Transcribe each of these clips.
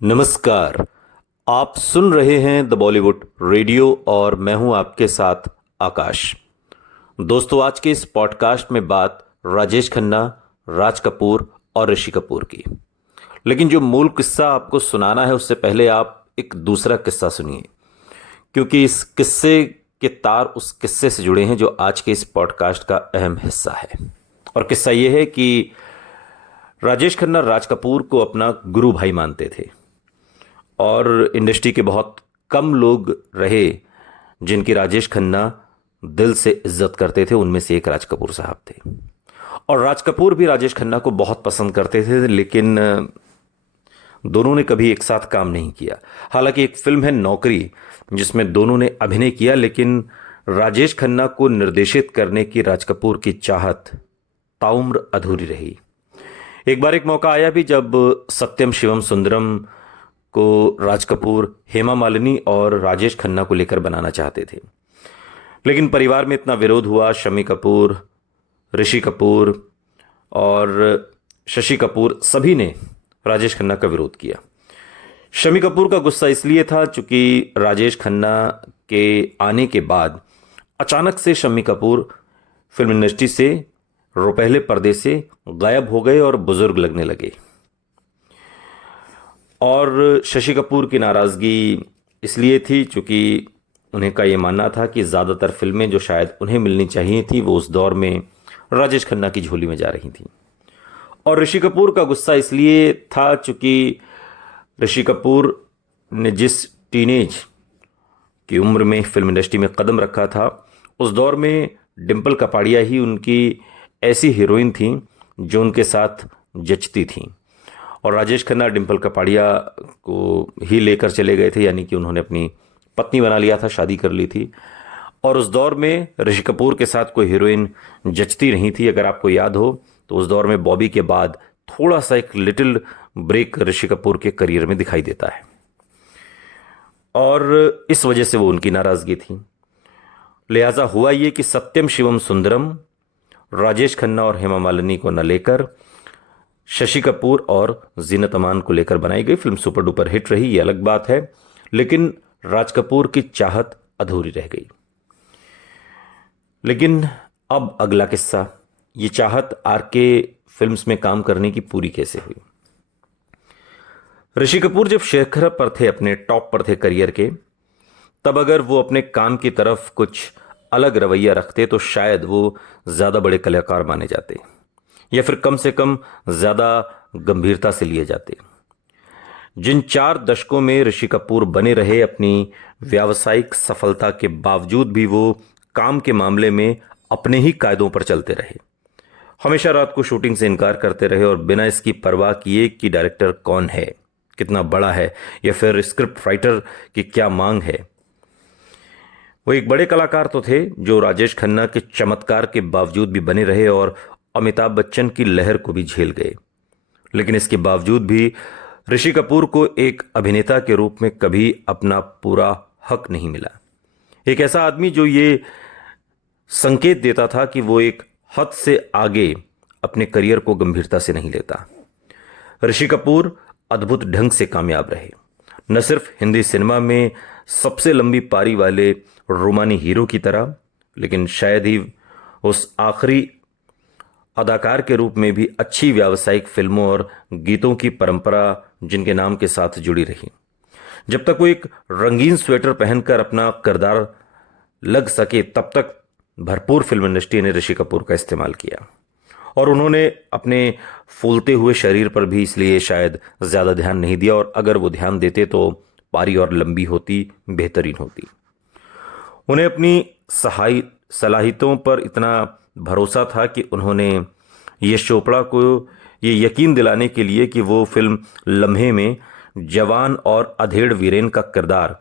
नमस्कार। आप सुन रहे हैं द बॉलीवुड रेडियो और मैं हूं आपके साथ आकाश। दोस्तों, आज के इस पॉडकास्ट में बात राजेश खन्ना, राज कपूर और ऋषि कपूर की। लेकिन जो मूल किस्सा आपको सुनाना है उससे पहले आप एक दूसरा किस्सा सुनिए, क्योंकि इस किस्से के तार उस किस्से से जुड़े हैं जो आज के इस पॉडकास्ट का अहम हिस्सा है। और किस्सा यह है कि राजेश खन्ना राज कपूर को अपना गुरु भाई मानते थे और इंडस्ट्री के बहुत कम लोग रहे जिनकी राजेश खन्ना दिल से इज्जत करते थे। उनमें से एक राज कपूर साहब थे और राज कपूर भी राजेश खन्ना को बहुत पसंद करते थे, लेकिन दोनों ने कभी एक साथ काम नहीं किया। हालांकि एक फिल्म है नौकरी जिसमें दोनों ने अभिनय किया, लेकिन राजेश खन्ना को निर्देशित करने की राज कपूर की चाहत ताउम्र अधूरी रही। एक बार एक मौका आया भी जब सत्यम शिवम सुंदरम को राज कपूर हेमा मालिनी और राजेश खन्ना को लेकर बनाना चाहते थे, लेकिन परिवार में इतना विरोध हुआ। शम्मी कपूर, ऋषि कपूर और शशि कपूर सभी ने राजेश खन्ना का विरोध किया। शम्मी कपूर का गुस्सा इसलिए था चूंकि राजेश खन्ना के आने के बाद अचानक से शम्मी कपूर फिल्म इंडस्ट्री से, रुपहले पर्दे से गायब हो गए और बुजुर्ग लगने लगे। और शशि कपूर की नाराज़गी इसलिए थी चूंकि उन्हें का ये मानना था कि ज़्यादातर फिल्में जो शायद उन्हें मिलनी चाहिए थी वो उस दौर में राजेश खन्ना की झोली में जा रही थी। और ऋषि कपूर का गुस्सा इसलिए था चूंकि ऋषि कपूर ने जिस टीनेज की उम्र में फिल्म इंडस्ट्री में कदम रखा था, उस दौर में डिम्पल कपाड़िया ही उनकी ऐसी हीरोइन थी जो उनके साथ जचती थी। और राजेश खन्ना डिम्पल कपाड़िया को ही लेकर चले गए थे, यानी कि उन्होंने अपनी पत्नी बना लिया था, शादी कर ली थी। और उस दौर में ऋषि कपूर के साथ कोई हीरोइन जचती नहीं थी। अगर आपको याद हो तो उस दौर में बॉबी के बाद थोड़ा सा एक लिटिल ब्रेक ऋषि कपूर के करियर में दिखाई देता है और इस वजह से वो उनकी नाराज़गी थी। लिहाजा हुआ ये कि सत्यम शिवम सुंदरम राजेश खन्ना और हेमा मालिनी को न लेकर शशि कपूर और जीनत अमान को लेकर बनाई गई। फिल्म सुपर डुपर हिट रही, ये अलग बात है, लेकिन राज कपूर की चाहत अधूरी रह गई। लेकिन अब अगला किस्सा, ये चाहत आरके फिल्म्स में काम करने की पूरी कैसे हुई। ऋषि कपूर जब शिखर पर थे, अपने टॉप पर थे करियर के, तब अगर वो अपने काम की तरफ कुछ अलग रवैया रखते तो शायद वो ज्यादा बड़े कलाकार माने जाते या फिर कम से कम ज्यादा गंभीरता से लिए जाते। जिन 4 दशकों में ऋषि कपूर बने रहे, अपनी व्यावसायिक सफलता के बावजूद भी वो काम के मामले में अपने ही कायदों पर चलते रहे। हमेशा रात को शूटिंग से इनकार करते रहे और बिना इसकी परवाह किए कि डायरेक्टर कौन है, कितना बड़ा है या फिर स्क्रिप्ट राइटर की क्या मांग है। वो एक बड़े कलाकार तो थे जो राजेश खन्ना के चमत्कार के बावजूद भी बने रहे और अमिताभ बच्चन की लहर को भी झेल गए। लेकिन इसके बावजूद भी ऋषि कपूर को एक अभिनेता के रूप में कभी अपना पूरा हक नहीं मिला। एक ऐसा आदमी जो ये संकेत देता था कि वो एक हद से आगे अपने करियर को गंभीरता से नहीं लेता। ऋषि कपूर अद्भुत ढंग से कामयाब रहे, न सिर्फ हिंदी सिनेमा में सबसे लंबी पारी वाले रोमानी हीरो की तरह, लेकिन शायद ही उस आखिरी अदाकार के रूप में भी अच्छी व्यावसायिक फिल्मों और गीतों की परंपरा जिनके नाम के साथ जुड़ी रही। जब तक वो एक रंगीन स्वेटर पहनकर अपना किरदार लग सके, तब तक भरपूर फिल्म इंडस्ट्री ने ऋषि कपूर का इस्तेमाल किया और उन्होंने अपने फूलते हुए शरीर पर भी इसलिए शायद ज्यादा ध्यान नहीं दिया, और अगर वो ध्यान देते तो पारी और लंबी होती, बेहतरीन होती। उन्हें अपनी सलाहितों पर इतना भरोसा था कि उन्होंने यश चोपड़ा को ये यकीन दिलाने के लिए कि वो फिल्म लम्हे में जवान और अधेड़ वीरेन का किरदार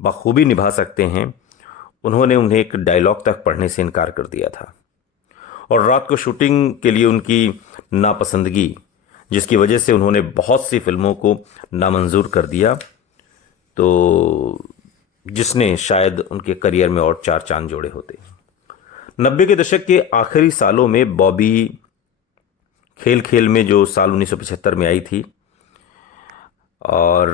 बखूबी निभा सकते हैं, उन्होंने उन्हें एक डायलॉग तक पढ़ने से इनकार कर दिया था। और रात को शूटिंग के लिए उनकी नापसंदगी, जिसकी वजह से उन्होंने बहुत सी फिल्मों को नामंजूर कर दिया, तो जिसने शायद उनके करियर में और 4 चांद जोड़े होते। 90 के दशक के आखिरी सालों में बॉबी खेल खेल में, जो साल 1975 में आई थी, और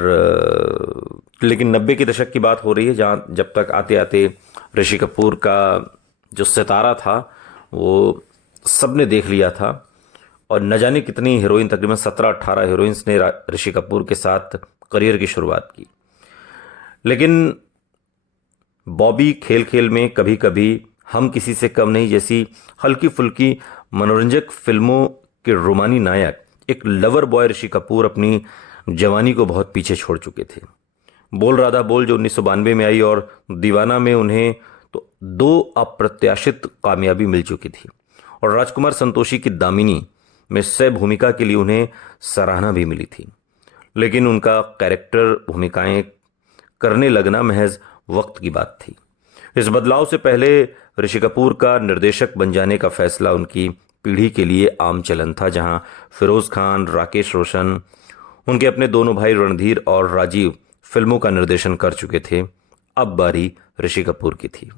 लेकिन 90 के दशक की बात हो रही है, जहाँ जब तक आते आते ऋषि कपूर का जो सितारा था वो सबने देख लिया था, और न जाने कितनी हीरोइन, तकरीबन 17-18 हीरोइंस ने ऋषि कपूर के साथ करियर की शुरुआत की। लेकिन बॉबी खेल खेल में कभी कभी, हम किसी से कम नहीं जैसी हल्की फुल्की मनोरंजक फिल्मों के रोमानी नायक एक लवर बॉय ऋषि कपूर अपनी जवानी को बहुत पीछे छोड़ चुके थे। बोल राधा बोल जो 1992 में आई, और दीवाना में उन्हें तो 2 अप्रत्याशित कामयाबी मिल चुकी थी, और राजकुमार संतोषी की दामिनी में सह भूमिका के लिए उन्हें सराहना भी मिली थी। लेकिन उनका कैरेक्टर भूमिकाएं करने लगना महज वक्त की बात थी। इस बदलाव से पहले ऋषि कपूर का निर्देशक बन जाने का फैसला उनकी पीढ़ी के लिए आम चलन था, जहां फिरोज खान, राकेश रोशन, उनके अपने दोनों भाई रणधीर और राजीव फिल्मों का निर्देशन कर चुके थे। अब बारी ऋषि कपूर की थी।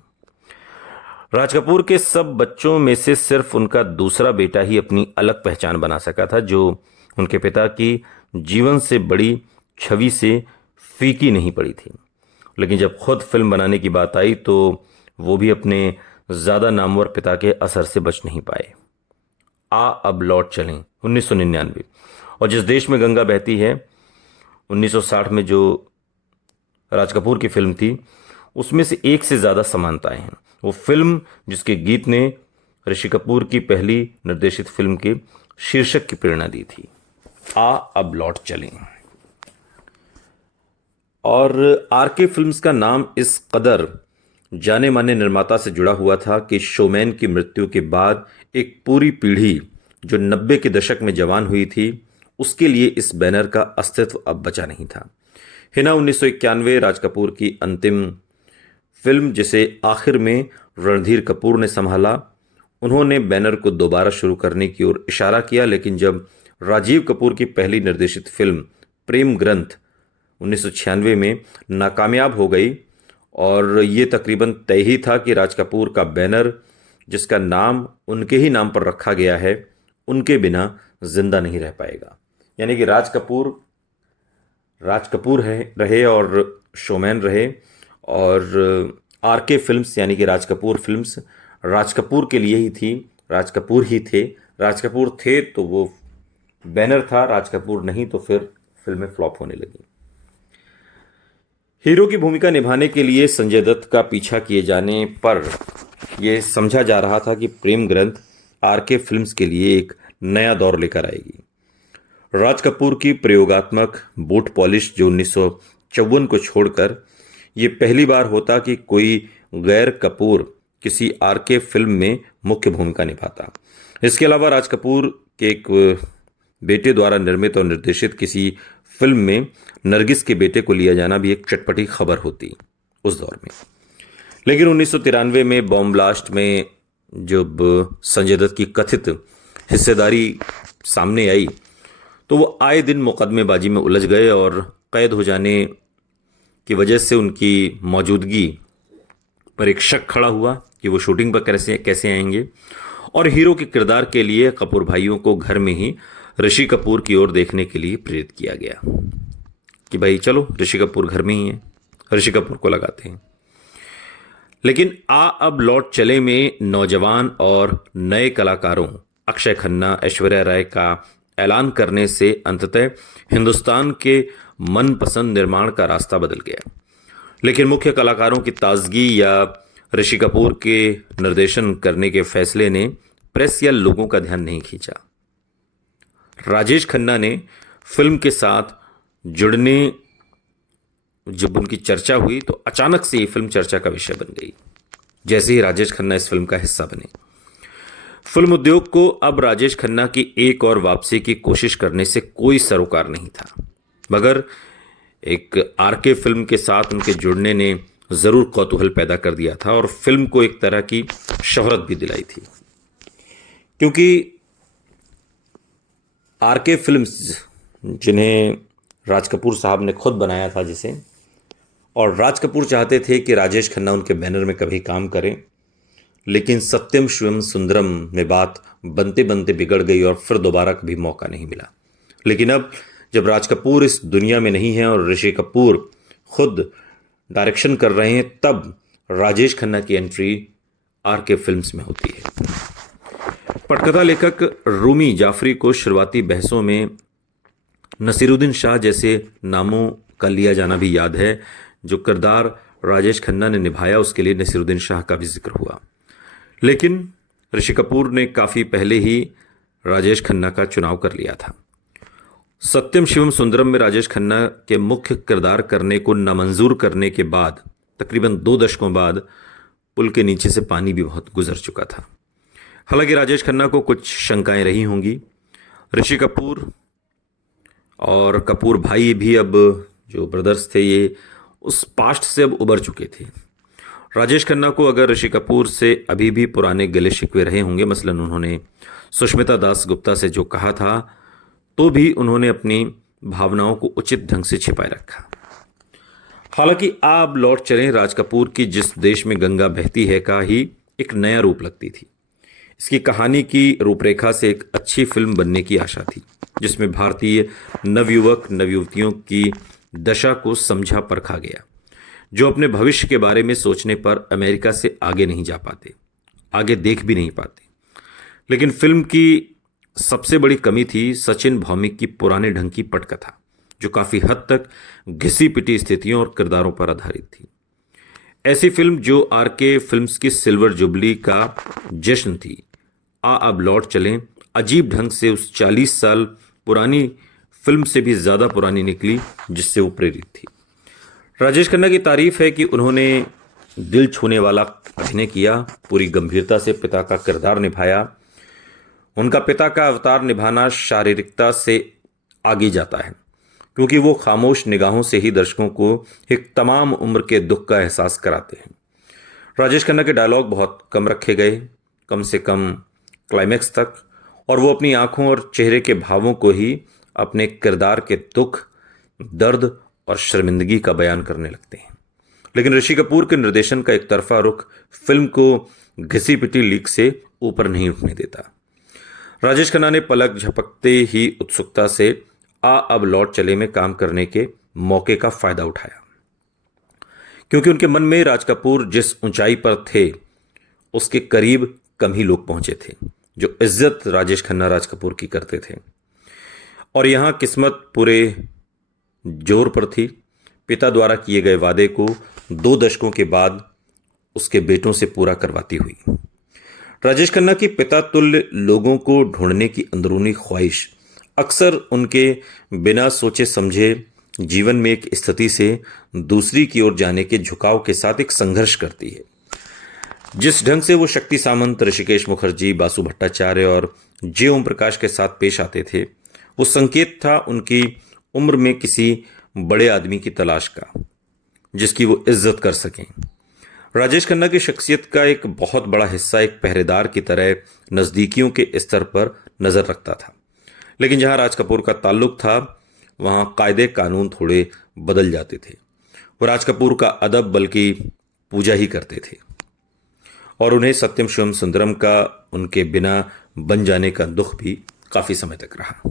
राज कपूर के सब बच्चों में से सिर्फ उनका दूसरा बेटा ही अपनी अलग पहचान बना सका था, जो उनके पिता की जीवन से बड़ी छवि से फीकी नहीं पड़ी थी। लेकिन जब खुद फिल्म बनाने की बात आई तो वो भी अपने ज़्यादा नामवर पिता के असर से बच नहीं पाए। अब लौट चलें 1999, और जिस देश में गंगा बहती है 1960 में जो राज कपूर की फिल्म थी, उसमें से एक से ज़्यादा समानताएं हैं। वो फिल्म जिसके गीत ने ऋषि कपूर की पहली निर्देशित फिल्म के शीर्षक की प्रेरणा दी थी, अब लौट चलें। और आरके फिल्म्स का नाम इस कदर जाने माने निर्माता से जुड़ा हुआ था कि शोमैन की मृत्यु के बाद एक पूरी पीढ़ी जो 90 के दशक में जवान हुई थी, उसके लिए इस बैनर का अस्तित्व अब बचा नहीं था। हिना 1991 राज कपूर की अंतिम फिल्म, जिसे आखिर में रणधीर कपूर ने संभाला। उन्होंने बैनर को दोबारा शुरू करने की ओर इशारा किया, लेकिन जब राजीव कपूर की पहली निर्देशित फिल्म प्रेम ग्रंथ 1996 में नाकामयाब हो गई, और ये तकरीबन तय ही था कि राज कपूर का बैनर, जिसका नाम उनके ही नाम पर रखा गया है, उनके बिना जिंदा नहीं रह पाएगा। यानी कि राज कपूर रहे और शोमैन रहे, और आरके फिल्म्स यानी कि राज कपूर फिल्म्स राज कपूर के लिए ही थी, राज कपूर ही थे। राज कपूर थे तो वो बैनर था, राज कपूर नहीं तो फिर फिल्में फ्लॉप होने लगी। हीरो की भूमिका निभाने के लिए संजय दत्त का पीछा किए जाने पर यह समझा जा रहा था कि प्रेम ग्रंथ आरके फिल्म्स के लिए एक नया दौर लेकर आएगी। राज कपूर की प्रयोगात्मक बूट पॉलिश जो 1954 को छोड़कर यह पहली बार होता कि कोई गैर कपूर किसी आरके फिल्म में मुख्य भूमिका निभाता। इसके अलावा राज कपूर के एक बेटे द्वारा निर्मित और निर्देशित किसी फिल्म में नरगिस के बेटे को लिया जाना भी एक चटपटी खबर होती उस दौर में। लेकिन 1993 में बॉम्ब ब्लास्ट में जब संजय दत्त की कथित हिस्सेदारी सामने आई तो वो आए दिन मुकदमेबाजी में उलझ गए, और कैद हो जाने की वजह से उनकी मौजूदगी पर एक शक खड़ा हुआ कि वो शूटिंग पर कैसे आएंगे। और हीरो के किरदार के लिए कपूर भाइयों को घर में ही ऋषि कपूर की ओर देखने के लिए प्रेरित किया गया कि भाई चलो ऋषि कपूर घर में ही है, ऋषि कपूर को लगाते हैं। लेकिन अब लौट चले में नौजवान और नए कलाकारों अक्षय खन्ना, ऐश्वर्या राय का ऐलान करने से अंततः हिंदुस्तान के मनपसंद निर्माण का रास्ता बदल गया। लेकिन मुख्य कलाकारों की ताजगी या ऋषि कपूर के निर्देशन करने के फैसले ने प्रेस या लोगों का ध्यान नहीं खींचा। राजेश खन्ना ने फिल्म के साथ जुड़ने जब उनकी चर्चा हुई तो अचानक से ये फिल्म चर्चा का विषय बन गई, जैसे ही राजेश खन्ना इस फिल्म का हिस्सा बने। फिल्म उद्योग को अब राजेश खन्ना की एक और वापसी की कोशिश करने से कोई सरोकार नहीं था, मगर एक आरके फिल्म के साथ उनके जुड़ने ने जरूर कौतूहल पैदा कर दिया था और फिल्म को एक तरह की शोहरत भी दिलाई थी। क्योंकि आरके फिल्म्स जिन्हें राज कपूर साहब ने खुद बनाया था जिसे, और राज कपूर चाहते थे कि राजेश खन्ना उनके बैनर में कभी काम करें, लेकिन सत्यम शिवम सुंदरम में बात बनते बनते बिगड़ गई और फिर दोबारा कभी मौका नहीं मिला। लेकिन अब जब राज कपूर इस दुनिया में नहीं है और ऋषि कपूर खुद डायरेक्शन कर रहे हैं, तब राजेश खन्ना की एंट्री आरके फिल्म्स में होती है। पटकथा लेखक रूमी जाफरी को शुरुआती बहसों में नसीरुद्दीन शाह जैसे नामों का लिया जाना भी याद है। जो किरदार राजेश खन्ना ने निभाया उसके लिए नसीरुद्दीन शाह का भी जिक्र हुआ, लेकिन ऋषि कपूर ने काफ़ी पहले ही राजेश खन्ना का चुनाव कर लिया था। सत्यम शिवम सुंदरम में राजेश खन्ना के मुख्य किरदार करने को नामंजूर करने के बाद तकरीबन 2 दशकों बाद पुल के नीचे से पानी भी बहुत गुजर चुका था। हालांकि राजेश खन्ना को कुछ शंकाएं रही होंगी। ऋषि कपूर और कपूर भाई भी, अब जो ब्रदर्स थे, ये उस पास्ट से अब उबर चुके थे। राजेश खन्ना को अगर ऋषि कपूर से अभी भी पुराने गिले शिकवे रहे होंगे, मसलन उन्होंने सुष्मिता दास गुप्ता से जो कहा था, तो भी उन्होंने अपनी भावनाओं को उचित ढंग से छिपाए रखा। हालांकि आप लौट चलें राज कपूर की जिस देश में गंगा बहती है का ही एक नया रूप लगती थी। इसकी कहानी की रूपरेखा से एक अच्छी फिल्म बनने की आशा थी, जिसमें भारतीय नवयुवक नवयुवतियों की दशा को समझा परखा गया, जो अपने भविष्य के बारे में सोचने पर अमेरिका से आगे नहीं जा पाते, आगे देख भी नहीं पाते। लेकिन फिल्म की सबसे बड़ी कमी थी सचिन भौमिक की पुराने ढंग की पटकथा, जो काफ़ी हद तक घिसी पिटी स्थितियों और किरदारों पर आधारित थी। ऐसी फिल्म जो आरके फिल्म्स की सिल्वर जुबली का जश्न थी, अब लौट चलें, अजीब ढंग से उस 40 साल पुरानी फिल्म से भी ज़्यादा पुरानी निकली जिससे वो प्रेरित थी। राजेश खन्ना की तारीफ है कि उन्होंने दिल छूने वाला अभिनय किया, पूरी गंभीरता से पिता का किरदार निभाया। उनका पिता का अवतार निभाना शारीरिकता से आगे जाता है, क्योंकि वो खामोश निगाहों से ही दर्शकों को एक तमाम उम्र के दुख का एहसास कराते हैं। राजेश खन्ना के डायलॉग बहुत कम रखे गए, कम से कम क्लाइमैक्स तक, और वो अपनी आंखों और चेहरे के भावों को ही अपने किरदार के दुख, दर्द और शर्मिंदगी का बयान करने लगते हैं। लेकिन ऋषि कपूर के निर्देशन का एक तरफा रुख फिल्म को घिसी पिटी लीक से ऊपर नहीं उठने देता। राजेश खन्ना ने पलक झपकते ही उत्सुकता से अब लौट चले में काम करने के मौके का फायदा उठाया, क्योंकि उनके मन में राज कपूर जिस ऊंचाई पर थे उसके करीब कम ही लोग पहुंचे थे जो इज्जत राजेश खन्ना राज कपूर की करते थे। और यहां किस्मत पूरे जोर पर थी। पिता द्वारा किए गए वादे को 2 दशकों के बाद उसके बेटों से पूरा करवाती हुई। राजेश खन्ना की पिता तुल्य लोगों को ढूंढने की अंदरूनी ख्वाहिश अक्सर उनके बिना सोचे समझे जीवन में एक स्थिति से दूसरी की ओर जाने के झुकाव के साथ एक संघर्ष करती है। जिस ढंग से वो शक्ति सामंत, ऋषिकेश मुखर्जी, बासु भट्टाचार्य और जे ओम प्रकाश के साथ पेश आते थे, वो संकेत था उनकी उम्र में किसी बड़े आदमी की तलाश का, जिसकी वो इज्जत कर सकें। राजेश खन्ना की शख्सियत का एक बहुत बड़ा हिस्सा एक पहरेदार की तरह नज़दीकियों के स्तर पर नज़र रखता था, लेकिन जहां राज कपूर का ताल्लुक था वहां कायदे कानून थोड़े बदल जाते थे। वो राज कपूर का अदब बल्कि पूजा ही करते थे, और उन्हें सत्यम शिवम सुंदरम का उनके बिना बन जाने का दुख भी काफ़ी समय तक रहा।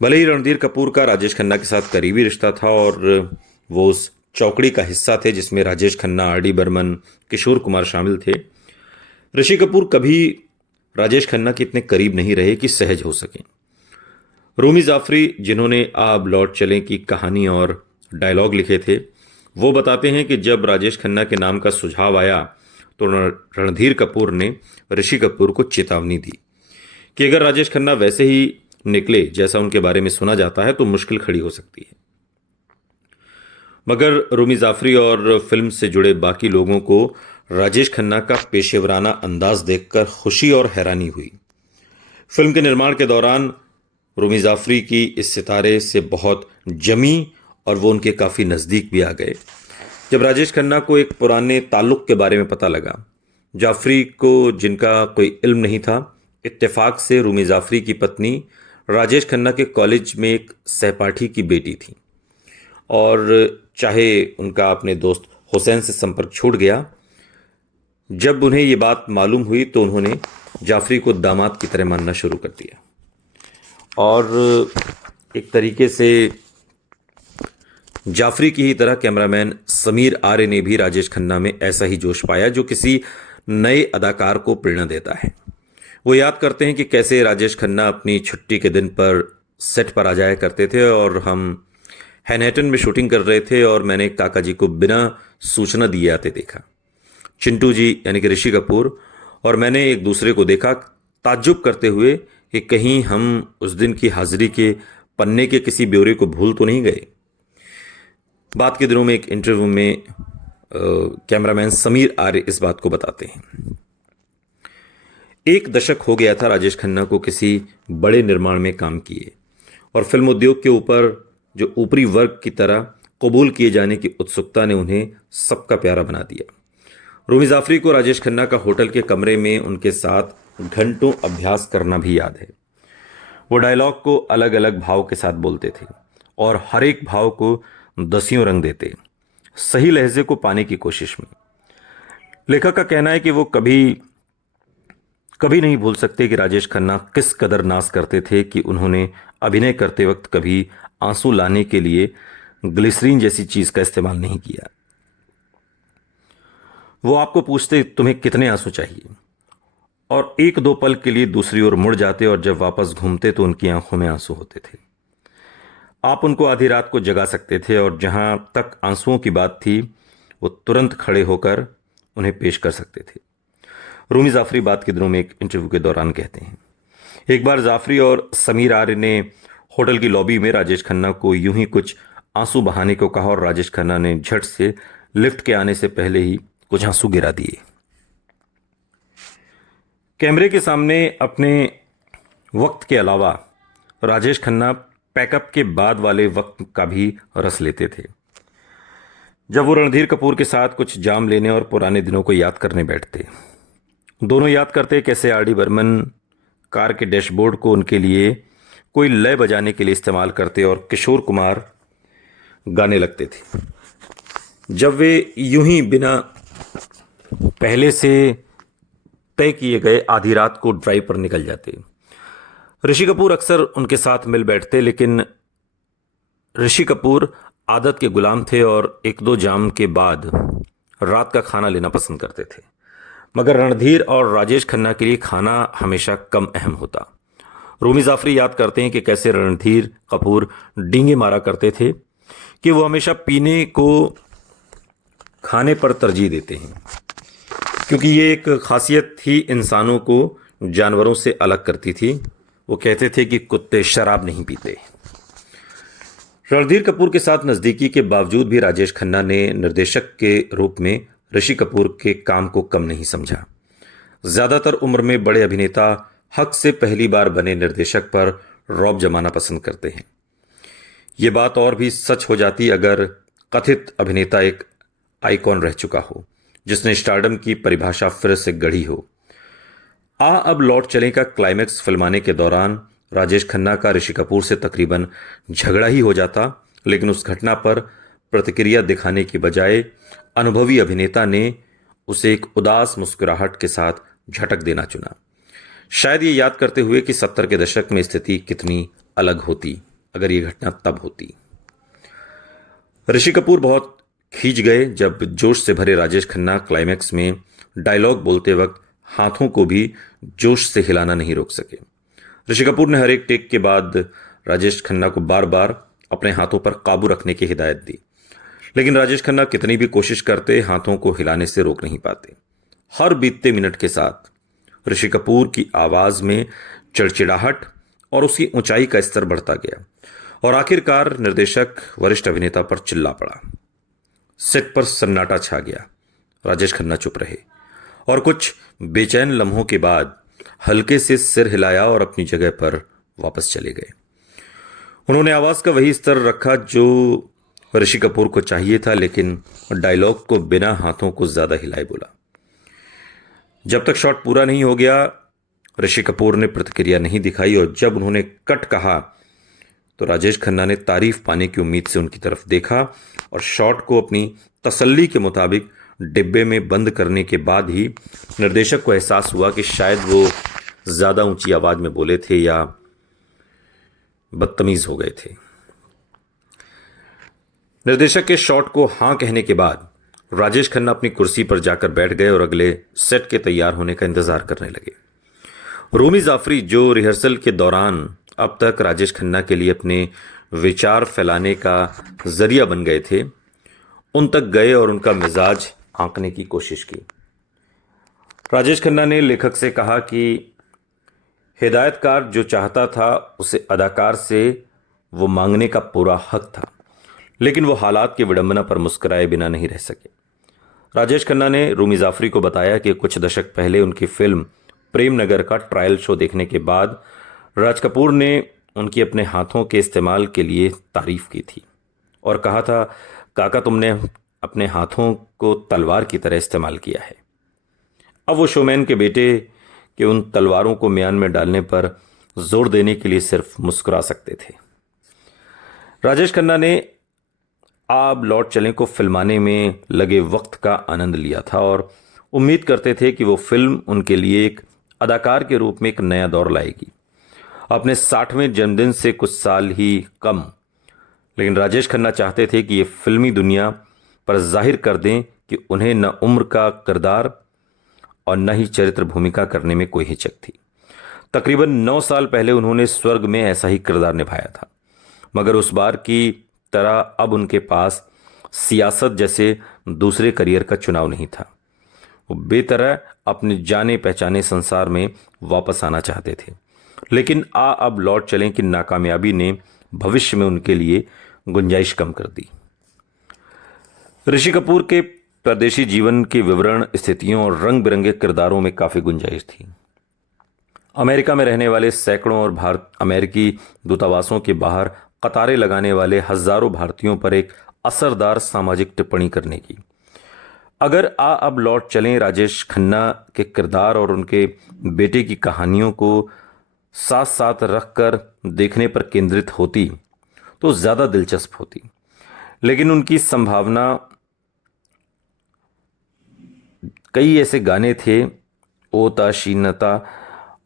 भले ही रणधीर कपूर का राजेश खन्ना के साथ करीबी रिश्ता था और वो उस चौकड़ी का हिस्सा थे जिसमें राजेश खन्ना, आर.डी. बर्मन, किशोर कुमार शामिल थे, ऋषि कपूर कभी राजेश खन्ना के इतने करीब नहीं रहे कि सहज हो सकें। रूमी जाफरी, जिन्होंने अब लौट चलें की कहानी और डायलॉग लिखे थे, वो बताते हैं कि जब राजेश खन्ना के नाम का सुझाव आया तो रणधीर कपूर ने ऋषि कपूर को चेतावनी दी कि अगर राजेश खन्ना वैसे ही निकले जैसा उनके बारे में सुना जाता है तो मुश्किल खड़ी हो सकती है। मगर रूमी जाफरी और फिल्म से जुड़े बाकी लोगों को राजेश खन्ना का पेशेवराना अंदाज देखकर खुशी और हैरानी हुई। फिल्म के निर्माण के दौरान रूमी जाफरी की इस सितारे से बहुत जमी और वो उनके काफ़ी नज़दीक भी आ गए। जब राजेश खन्ना को एक पुराने ताल्लुक के बारे में पता लगा, जाफरी को जिनका कोई इल्म नहीं था, इत्तेफाक से रूमी जाफरी की पत्नी राजेश खन्ना के कॉलेज में एक सहपाठी की बेटी थी, और चाहे उनका अपने दोस्त हुसैन से संपर्क छूट गया, जब उन्हें ये बात मालूम हुई तो उन्होंने जाफरी को दामाद की तरह मानना शुरू कर दिया। और एक तरीके से जाफरी की ही तरह कैमरामैन समीर आर्य ने भी राजेश खन्ना में ऐसा ही जोश पाया जो किसी नए अदाकार को प्रेरणा देता है। वो याद करते हैं कि कैसे राजेश खन्ना अपनी छुट्टी के दिन पर सेट पर आ जाया करते थे और हम हैनहट्टन में शूटिंग कर रहे थे और मैंने काका जी को बिना सूचना दिए आते देखा। चिंटू जी यानी कि ऋषि कपूर और मैंने एक दूसरे को देखा, ताज्जुब करते हुए कि कहीं हम उस दिन की हाजिरी के पन्ने के किसी ब्यौरे को भूल तो नहीं गए। बात के दिनों में एक इंटरव्यू में कैमरामैन समीर आर्य इस बात को बताते हैं। एक दशक हो गया था राजेश खन्ना को किसी बड़े निर्माण में काम किए और फिल्म उद्योग के ऊपर जो ऊपरी वर्ग की तरह कबूल किए जाने की उत्सुकता ने उन्हें सबका प्यारा बना दिया। रूमी जाफरी को राजेश खन्ना का होटल के कमरे में उनके साथ घंटों अभ्यास करना भी याद है। वो डायलॉग को अलग अलग भाव के साथ बोलते थे और हर एक भाव को दसियों रंग देते, सही लहजे को पाने की कोशिश में। लेखक का कहना है कि वो कभी नहीं भूल सकते कि राजेश खन्ना किस कदर नाज करते थे कि उन्होंने अभिनय करते वक्त कभी आंसू लाने के लिए ग्लिसरीन जैसी चीज का इस्तेमाल नहीं किया। वो आपको पूछते तुम्हें कितने आंसू चाहिए और एक दो पल के लिए दूसरी ओर मुड़ जाते और जब वापस घूमते तो उनकी आंखों में आंसू होते थे। आप उनको आधी रात को जगा सकते थे और जहां तक आंसुओं की बात थी वो तुरंत खड़े होकर उन्हें पेश कर सकते थे। रूमी जाफरी बात के दिनों में एक इंटरव्यू के दौरान कहते हैं, एक बार जाफरी और समीर आर्य ने होटल की लॉबी में राजेश खन्ना को यूं ही कुछ आंसू बहाने को कहा और राजेश खन्ना ने झट से लिफ्ट के आने से पहले ही कुछ आंसू गिरा दिए। कैमरे के सामने अपने वक्त के अलावा राजेश खन्ना पैकअप के बाद वाले वक्त का भी रस लेते थे। जब वो रणधीर कपूर के साथ कुछ जाम लेने और पुराने दिनों को याद करने बैठते, दोनों याद करते कैसे आर डी बर्मन कार के डैशबोर्ड को उनके लिए कोई लय बजाने के लिए इस्तेमाल करते और किशोर कुमार गाने लगते थे। जब वे यूं ही बिना पहले से तय किए गए आधी रात को ड्राइव पर निकल जाते। ऋषि कपूर अक्सर उनके साथ मिल बैठते, लेकिन ऋषि कपूर आदत के गुलाम थे और एक दो जाम के बाद रात का खाना लेना पसंद करते थे। मगर रणधीर और राजेश खन्ना के लिए खाना हमेशा कम अहम होता। रूमी जाफरी याद करते हैं कि कैसे रणधीर कपूर डींगे मारा करते थे कि वो हमेशा पीने को खाने पर तरजीह देते हैं, क्योंकि ये एक खासियत थी इंसानों को जानवरों से अलग करती थी। वो कहते थे कि कुत्ते शराब नहीं पीते। रणधीर कपूर के साथ नजदीकी के बावजूद भी राजेश खन्ना ने निर्देशक के रूप में ऋषि कपूर के काम को कम नहीं समझा। ज्यादातर उम्र में बड़े अभिनेता हक से पहली बार बने निर्देशक पर रौब जमाना पसंद करते हैं। ये बात और भी सच हो जाती अगर कथित अभिनेता एक आइकॉन रह चुका हो, जिसने स्टारडम की परिभाषा फिर से गढ़ी हो। अब लौट चलें का क्लाइमैक्स फिल्माने के दौरान राजेश खन्ना का ऋषि कपूर से तकरीबन झगड़ा ही हो जाता, लेकिन उस घटना पर प्रतिक्रिया दिखाने की बजाय अनुभवी अभिनेता ने उसे एक उदास मुस्कुराहट के साथ झटक देना चुना। शायद ये याद करते हुए कि 70 के दशक में स्थिति कितनी अलग होती अगर ये घटना तब होती। ऋषि कपूर बहुत खींच गए जब जोश से भरे राजेश खन्ना क्लाइमैक्स में डायलॉग बोलते वक्त हाथों को भी जोश से हिलाना नहीं रोक सके। ऋषि कपूर ने हर एक टेक के बाद राजेश खन्ना को बार बार अपने हाथों पर काबू रखने की हिदायत दी, लेकिन राजेश खन्ना कितनी भी कोशिश करते हाथों को हिलाने से रोक नहीं पाते। हर बीतते मिनट के साथ ऋषि कपूर की आवाज में चिड़चिड़ाहट और उसकी ऊंचाई का स्तर बढ़ता गया और आखिरकार निर्देशक वरिष्ठ अभिनेता पर चिल्ला पड़ा। सेट पर सन्नाटा छा गया। राजेश खन्ना चुप रहे और कुछ बेचैन लम्हों के बाद हल्के से सिर हिलाया और अपनी जगह पर वापस चले गए। उन्होंने आवाज का वही स्तर रखा जो ऋषि कपूर को चाहिए था, लेकिन डायलॉग को बिना हाथों को ज्यादा हिलाए बोला। जब तक शॉट पूरा नहीं हो गया ऋषि कपूर ने प्रतिक्रिया नहीं दिखाई और जब उन्होंने कट कहा तो राजेश खन्ना ने तारीफ पाने की उम्मीद से उनकी तरफ देखा और शॉट को अपनी तसल्ली के मुताबिक डिब्बे में बंद करने के बाद ही निर्देशक को एहसास हुआ कि शायद वो ज्यादा ऊंची आवाज में बोले थे या बदतमीज हो गए थे। निर्देशक के शॉट को हां कहने के बाद राजेश खन्ना अपनी कुर्सी पर जाकर बैठ गए और अगले सेट के तैयार होने का इंतजार करने लगे। रूमी जाफरी, जो रिहर्सल के दौरान अब तक राजेश खन्ना के लिए अपने विचार फैलाने का जरिया बन गए थे, उन तक गए और उनका मिजाज आंकने की कोशिश की। राजेश खन्ना ने लेखक से कहा कि हिदायतकार जो चाहता था उसे अदाकार से वो मांगने का पूरा हक था, लेकिन वो हालात की विडंबना पर मुस्कुराए बिना नहीं रह सके। राजेश खन्ना ने रूमी जाफरी को बताया कि कुछ दशक पहले उनकी फिल्म प्रेम नगर का ट्रायल शो देखने के बाद राज कपूर ने उनकी अपने हाथों के इस्तेमाल के लिए तारीफ की थी और कहा था, काका तुमने अपने हाथों को तलवार की तरह इस्तेमाल किया है। अब वो शोमैन के बेटे के उन तलवारों को म्यान में डालने पर जोर देने के लिए सिर्फ मुस्कुरा सकते थे। राजेश खन्ना ने आप लौट चलें को फिल्माने में लगे वक्त का आनंद लिया था और उम्मीद करते थे कि वो फिल्म उनके लिए एक अदाकार के रूप में एक नया दौर लाएगी। अपने 60वें जन्मदिन से कुछ साल ही कम, लेकिन राजेश खन्ना चाहते थे कि ये फिल्मी दुनिया पर जाहिर कर दें कि उन्हें न उम्र का किरदार और न ही चरित्र भूमिका करने में कोई हिचक थी। तकरीबन 9 साल पहले उन्होंने स्वर्ग में ऐसा ही किरदार निभाया था, मगर उस बार की तरह अब उनके पास सियासत जैसे दूसरे करियर का चुनाव नहीं था। वो बेतरह अपने जाने पहचाने संसार में वापस आना चाहते थे, लेकिन अब लौट चलें कि नाकामयाबी ने भविष्य में उनके लिए गुंजाइश कम कर दी। ऋषि कपूर के परदेशी जीवन के विवरण, स्थितियों और रंग बिरंगे किरदारों में काफी गुंजाइश थी। अमेरिका में रहने वाले सैकड़ों और अमेरिकी दूतावासों के बाहर कतारें लगाने वाले हजारों भारतीयों पर एक असरदार सामाजिक टिप्पणी करने की। अगर अब लौट चलें राजेश खन्ना के किरदार और उनके बेटे की कहानियों को साथ साथ रखकर देखने पर केंद्रित होती तो ज्यादा दिलचस्प होती, लेकिन उनकी संभावना कई ऐसे गाने थे, ओता शीनता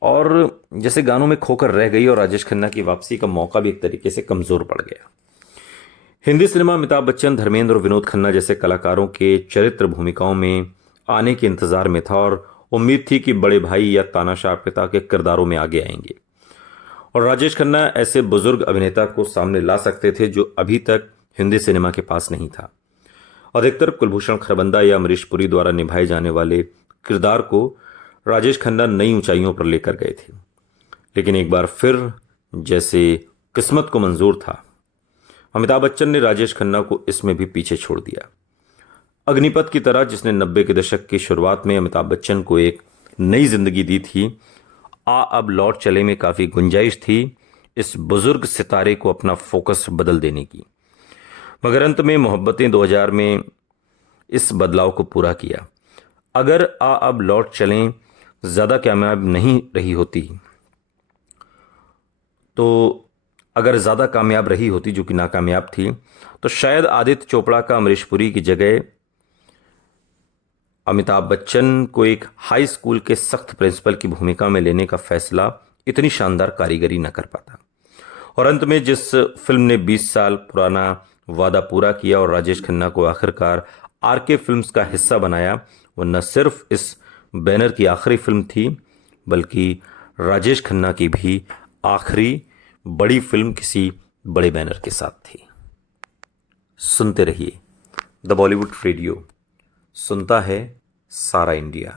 और जैसे गानों में खोकर रह गई और राजेश खन्ना की वापसी का मौका भी एक तरीके से कमजोर पड़ गया। हिंदी सिनेमा अमिताभ बच्चन, धर्मेंद्र और विनोद खन्ना जैसे कलाकारों के चरित्र भूमिकाओं में आने के इंतजार में था और उम्मीद थी कि बड़े भाई या तानाशाह पिता के किरदारों में आगे आएंगे और राजेश खन्ना ऐसे बुजुर्ग अभिनेता को सामने ला सकते थे जो अभी तक हिंदी सिनेमा के पास नहीं था। अधिकतर कुलभूषण खरबंदा या अमरीश पुरी द्वारा निभाए जाने वाले किरदार को राजेश खन्ना नई ऊंचाइयों पर लेकर गए थे, लेकिन एक बार फिर जैसे किस्मत को मंजूर था, अमिताभ बच्चन ने राजेश खन्ना को इसमें भी पीछे छोड़ दिया। अग्निपथ की तरह, जिसने 90 के दशक की शुरुआत में अमिताभ बच्चन को एक नई जिंदगी दी थी, अब लौट चले में काफी गुंजाइश थी इस बुजुर्ग सितारे को अपना फोकस बदल देने की, मगर अंत में मोहब्बतें 2000 में इस बदलाव को पूरा किया। अगर अब लौट चलें ज्यादा कामयाब नहीं रही होती जो कि नाकामयाब थी, तो शायद आदित्य चोपड़ा का अमरीश पुरी की जगह अमिताभ बच्चन को एक हाई स्कूल के सख्त प्रिंसिपल की भूमिका में लेने का फैसला इतनी शानदार कारीगरी न कर पाता। और अंत में जिस फिल्म ने 20 साल पुराना वादा पूरा किया और राजेश खन्ना को आखिरकार आरके फिल्म्स का हिस्सा बनाया, वो न सिर्फ इस बैनर की आखिरी फिल्म थी, बल्कि राजेश खन्ना की भी आखिरी बड़ी फिल्म किसी बड़े बैनर के साथ थी। सुनते रहिए द बॉलीवुड रेडियो, सुनता है सारा इंडिया।